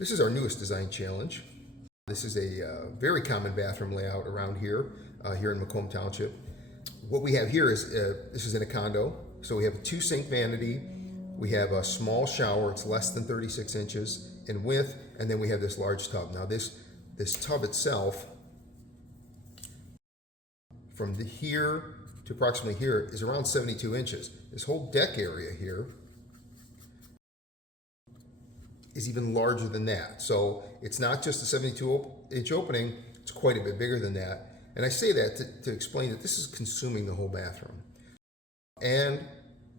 This is our newest design challenge. This is a very common bathroom layout around here, here in Macomb Township. What we have here is, this is in a condo, so we have a 2-sink vanity, we have a small shower, it's less than 36 inches in width, and then we have this large tub. Now this tub itself, from here to approximately here, is around 72 inches. This whole deck area here is even larger than that. So it's not just a 72-inch opening, it's quite a bit bigger than that. And I say that to explain that this is consuming the whole bathroom. And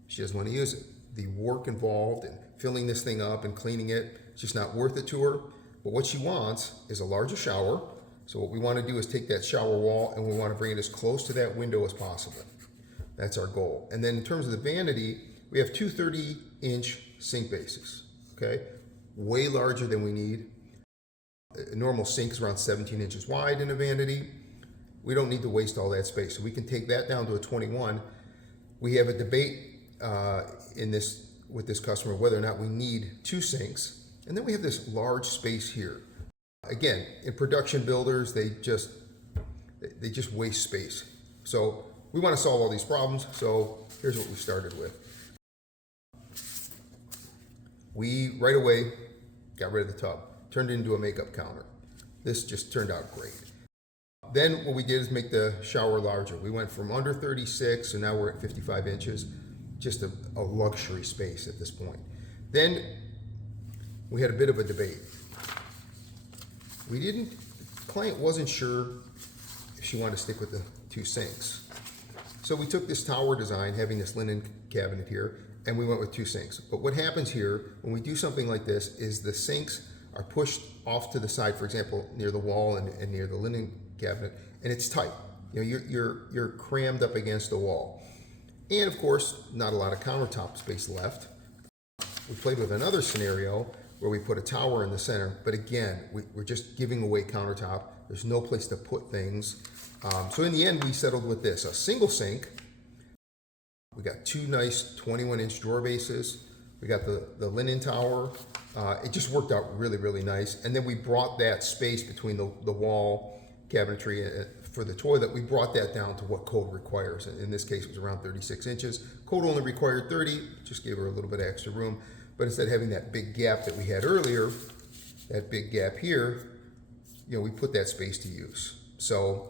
she doesn't want to use it. The work involved in filling this thing up and cleaning it, it's just not worth it to her. But what she wants is a larger shower. So what we want to do is take that shower wall and we want to bring it as close to that window as possible. That's our goal. And then in terms of the vanity, we have two 30-inch sink bases, okay? Way larger than we need. A normal sink is around 17 inches wide in a vanity. We don't need to waste all that space, so we can take that down to a 21. We have a debate with this customer whether or not we need 2 sinks, and then we have this large space here. Again, in production builders, they just waste space. So we want to solve all these problems. So here's what we started with. We right away got rid of the tub, turned it into a makeup counter. This just turned out great. Then what we did is make the shower larger. We went from under 36, and now we're at 55 inches. Just a luxury space at this point. Then we had a bit of a debate. The client wasn't sure if she wanted to stick with the 2 sinks. So we took this tower design, having this linen cabinet here, and we went with 2 sinks. But what happens here when we do something like this is the sinks are pushed off to the side, for example, near the wall and near the linen cabinet, and it's tight. You know, you're crammed up against the wall. And of course, not a lot of countertop space left. We played with another scenario where we put a tower in the center, but again, we're just giving away countertop. There's no place to put things. So in the end, we settled with this, a single sink. We got 2 nice 21-inch drawer bases. We got the linen tower. It just worked out really, really nice. And then we brought that space between the wall cabinetry for the toilet, we brought that down to what code requires. In this case, it was around 36 inches. Code only required 30, just gave her a little bit of extra room. But instead of having that big gap that we had earlier, that big gap here, you know, we put that space to use. So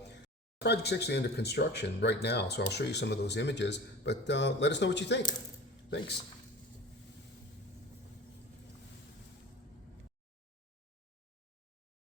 the project's actually under construction right now, so I'll show you some of those images, but let us know what you think. Thanks.